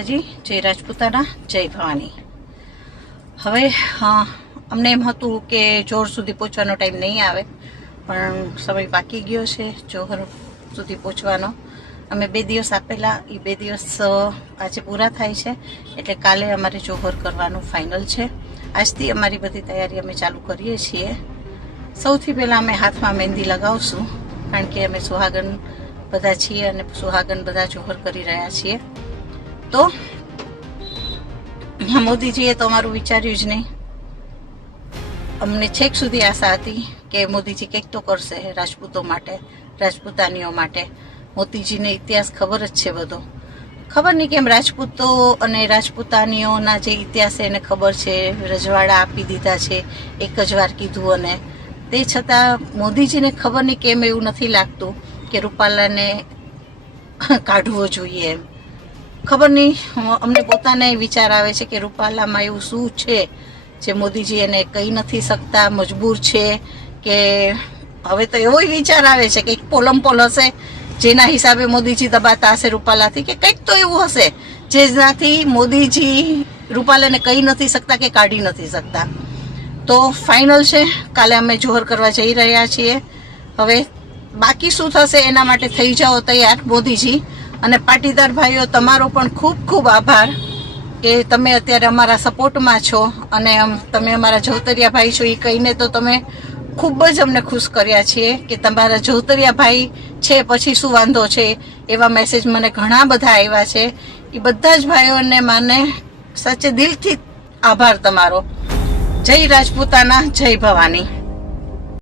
માતાજી, જય રાજપૂતાના, જય ભવાની. હવે અમને એમ હતું કે જોર સુધી પહોંચવાનો ટાઈમ નહીં આવે, પણ સમય બાકી ગયો છે જોહર સુધી પહોંચવાનો. અમે બે દિવસ આપેલા એ બે દિવસ આજે પૂરા થાય છે, એટલે કાલે અમારે જોહર કરવાનું ફાઇનલ છે. આજથી અમારી બધી તૈયારી અમે ચાલુ કરીએ છીએ. સૌથી પહેલાં અમે હાથમાં મહેંદી લગાવશું, કારણ કે અમે સુહાગન બધા છીએ અને સુહાગન બધા જોહર કરી રહ્યા છીએ. તો? મોદીજીએ તો અમારું વિચાર્યું જ નહીં. અમને છેક સુધી આશા હતી કે મોદીજી કંઈક તો કરશે રાજપૂતો માટે, રાજપૂતાનીઓ માટે. મોદીજીને ઇતિહાસ ખબર જ છે બધો. ખબર નહીં કેમ રાજપૂતો અને રાજપૂતાનીઓના જે ઇતિહાસ છે એને ખબર છે, રજવાડા આપી દીધા છે, એક જ વાર કીધું અને તે છતાં મોદીજીને ખબર નહીં કેમ એવું નથી લાગતું કે રૂપાલાને કાઢવો જોઈએ એમ. ખબર નહીં. અમને પોતાને વિચાર આવે છે કે રૂપાલામાં એવું શું છે જે મોદીજી એને કહી નથી શકતા, મજબૂર છે કે હવે તો એવો વિચાર આવે છે કે પોલમ પોલ હશે, જેના હિસાબે મોદીજી દબાતા હશે રૂપાલાથી કે કંઈક તો એવું હશે, જેનાથી મોદીજી રૂપાલાને કહી નથી શકતા કે કાઢી નથી શકતા. તો ફાઇનલ છે, કાલે અમે જોહર કરવા જઈ રહ્યા છીએ. હવે બાકી શું થશે એના માટે થઈ જાઓ તૈયાર, મોદીજી. અને પાટીદાર ભાઈઓ, તમારો પણ ખૂબ ખૂબ આભાર કે તમે અત્યારે અમારા સપોર્ટમાં છો અને તમે અમારા જોતરિયા ભાઈ છો, એ કહીને તો તમે ખૂબ જ અમને ખુશ કર્યા છીએ કે તમારા જોતરિયા ભાઈ છે, પછી શું વાંધો છે, એવા મેસેજ મને ઘણા બધા આવ્યા છે. એ બધા જ ભાઈઓને મને સાચે દિલથી આભાર તમારો. જય રાજપૂતાના, જય ભવાની.